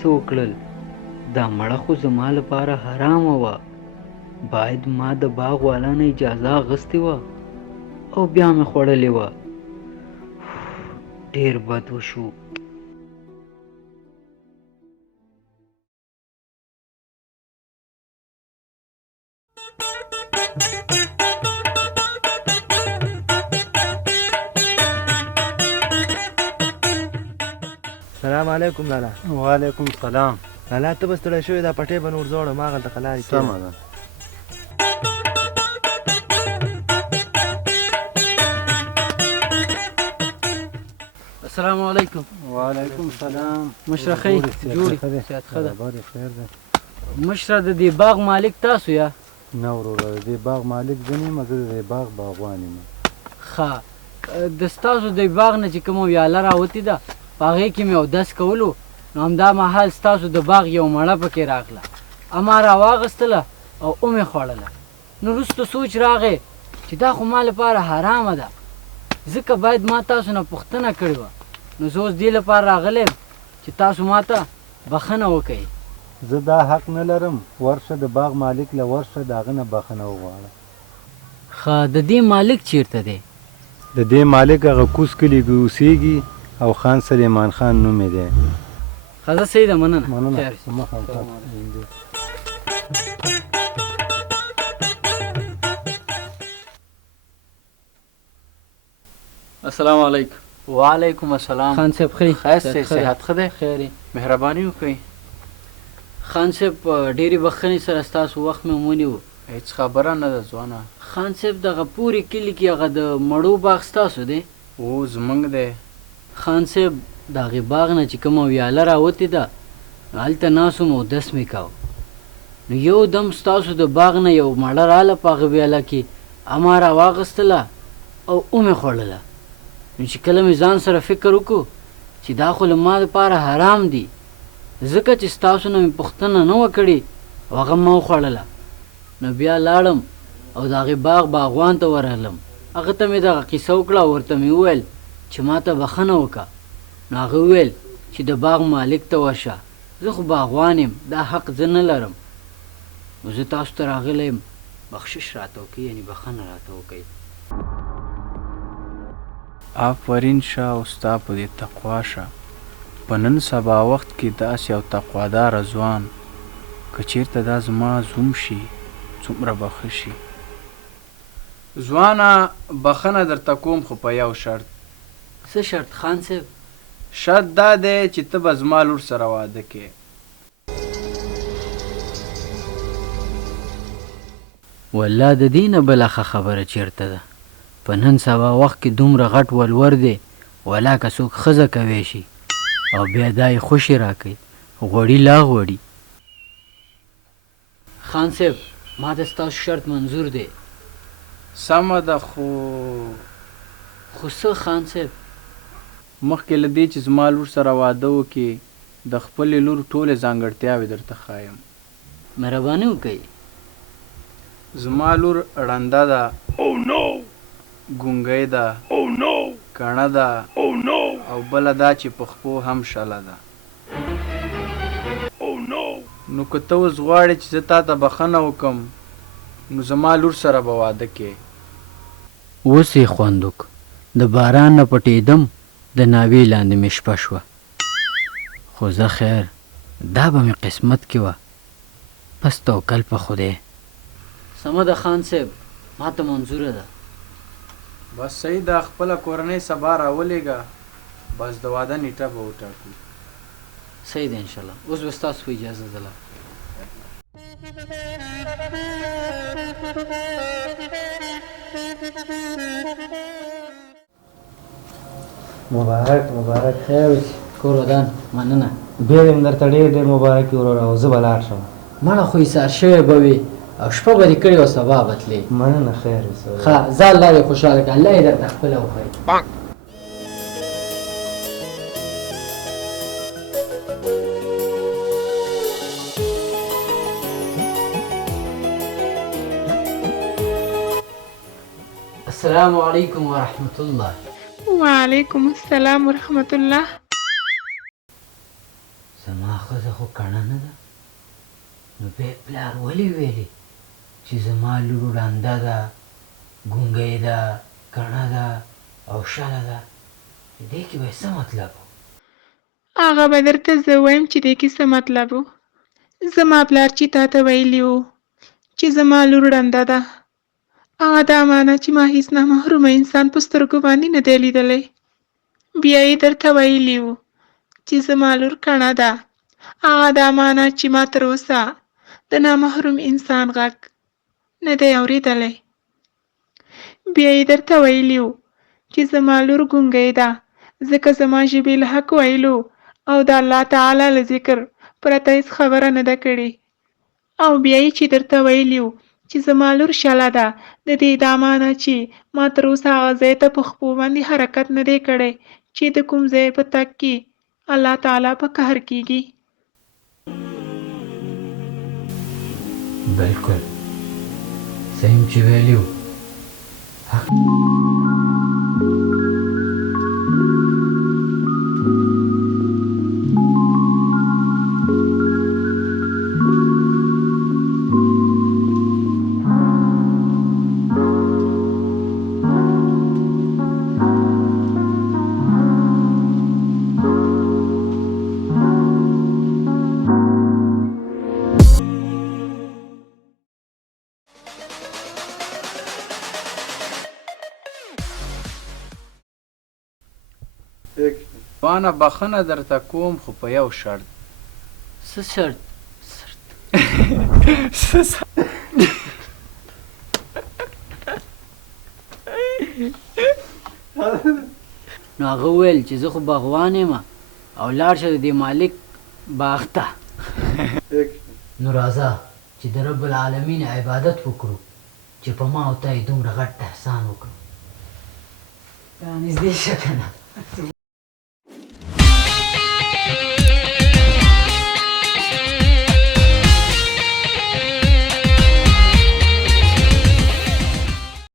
څه وکړل، دا مړه خو زما لپاره حرامه وه. باید ما د باغ والا نه اجازه اخیستې وه او بیا مې خوړلې وه. ډېر بد وشو. سلام علیکم لالا. وعلیکم السلام. لالا ته به ستړی شوې دا پټۍ به نور زوړم هغلته قلارې سمه ده. السلام علیکم. وعلیکم السلام. مشره ښې جوړې صحت ښه ده؟ خبرې خیر ده. مشره د دې باغ مالک تاسو یا؟ نه وروره د دې باغ مالک زه نه یم، زه د دې باغ باغوان یم. ښه د ستاسو د باغ نه چې کومه ویاله راوتې ده په هغې کې مې اودس کولو، نو همدا مهال ستاسو د باغ یو مڼه پکې راغله، اما راواغېستله او ومې خوړله. نو وروسته سوچ راغی چې دا خو ما لپاره حرامه ده، ځکه باید ما تاسو نه پوښتنه کړې وه. نو زه اوس دې لپاره راغلی یم چې تاسو ما ته بښنه وکئ. زه دا حق نه لرم، ورشه د باغ مالک له ورشه د هغه نه بښنه وغواړه. ښه د دې مالک چیرته دی؟ د دې مالک هغه کوز کلي کې اوسېږي او خان سلیمان خان نوم یې دی. ښه زه صحیح ده، مننه. مننه. خیر شي. مخه السلام علیکم. وعلیکم السلام. خان صاحب ښه خیر دی؟ صحت ښه دی؟ خیر. مهرباني وکړئ. خان صاحب ډېرې بښنې سره ستاسو وخت مې ونیو. هېڅ خبره نه ده ځوانه. خان صاحب دغه پورې کلي کې هغه د مڼو باغ ستاسو دی؟ او زموږ دی. خان صاحب د هغې باغ نه چې کومه ویاله راوتې ده نو هلته ناست وم او اودس مې کاوه، نو یو دم ستاسو د باغ نه یو مڼه راله په هغه ویاله کې، اما راواغېستله او ومې خوړله. نو چې کله مې ځان سره فکر وکړو چې دا خو له ما دپاره حرام دي، ځکه چې ستاسو نه مې پوښتنه نه وه کړې او هغه ما وخوړله، نو بیا لاړم او د هغې باغ باغوان ته ورغلم. هغه ته مې دغه قصه وکړه او ورته مې وویل چې ما ته بښنه وکړه. نو هغه وویل چې د باغ مالک ته ورشه، زه خو باغوان یم، دا حق زه نه لرم، نو زه تاسو ته راغلی یم بخشش راته وکړئ، یعنې بښنه راته وکړئ. آفرین شه او ستا په دې تقوا شه. په نن سبا وخت کې داسې یو تقواداره ځوان که چېرته دا زما زوم شي څومره به ښه شي. ځوانه بښنه درته کوم خو په یو شرط. څه شرط خان صاحب؟ شرط دا دی چې ته به زما لور سره واده کې. والله د دې نه بله ښه خبره چېرته ده؟ په نن سبا وخت کې دومره غټ ولور دی، ولا که څوک ښځه کوی شي او بیا دا یې خوشې راکوي، غوړي لا غوړي. خان صاحب ما ته ستاسو شرط منظور دی. سمه ده خو څه خان صاحب؟ مخکې له دې چې زما لور سره واده وکړي د خپلې لور ټولې ځانګړتیاوې درته ښایم. مهرباني وکئ. زما لور ړنده ده، ګونګۍ ده، کڼه ده او بله دا چې په خپو هم شله ده. نو که ته اوس غواړې چې زه تا ته بښنه وکړم نو زما لور سره به واده کې. اوس یې خوند وک، د باران نه پټېدم، د ناوې لاندې مې شپه شوه، خو زه خیر دا به مې قسمت کې وه، پس توکل په خدای. سمه ده خان صاحب ما ته منظوره ده. بس صحیح ده، خپله کورنۍ سبا راولېږه، بس د واده نیټه به وټاکو. صحیح ده انشاءالله. اوس به ستاسو په اجازه ځله. مبارک مبارک. خیر اوسې کور ودان. مننه. بیا دې درته ډېر ډېر مبارک وي وروره، او زه به لاړ شم. مړه خو ایسار شوې به وي او شپه به دې کړې وه سبا به تلې. مننه. خیر اوسه. ښه ځه الله دې خوشحاله کړه، الله یې درته خپله وښایي. السلام علیکم ورحمت الله. وعلیکم السلام ورحمت الله. زما ښځه خو کڼه نه ده نو بیا پلار ولې ویلې چې زما لور ړنده ده ګونګۍ ده کڼه ده او شله ده دې کې به څه مطلب و هغه به درته زه وایم چې دې کې څه مطلب و زما پلار چې تا ته ویلي و چې زما لور ړنده ده هغه دا معنی چې ما هیڅ نامحرومه انسان په سترګو باندې نه دی لیدلی بیا یې درته ویلي و چې زما لور کڼه ده هغه دا معنی چې ما تر اوسه د نامحروم انسان غږ نه دی اورېدلی بیا یې درته ویلي و چې زما لور ګونګۍ ده ځکه زما ژبې له حق ویلو او د الله تعالی له ذکر پرته هېڅ خبره نه ده کړې او بیا یې چې درته ویلي و چې زما لور شله ده د دې دا معنی چې ما تر اوسه هغه ځای ته په خپو باندې حرکت نه دی کړی چې د کوم ځای په تګ کې الله تعالی په قهر کیږي بلکل صحیح چې ویلي و حق وانه بخښنه درته کوم خو په یو شرط څه شرط نو هغه وویل چې زه خو باغوان یم او لاړ شه د دې مالک باغ ته نو راځه چې د رب العالمین عبادت وکړو چې په ما او تا یې دومره غټ احسان وکړو نږدې شه که نه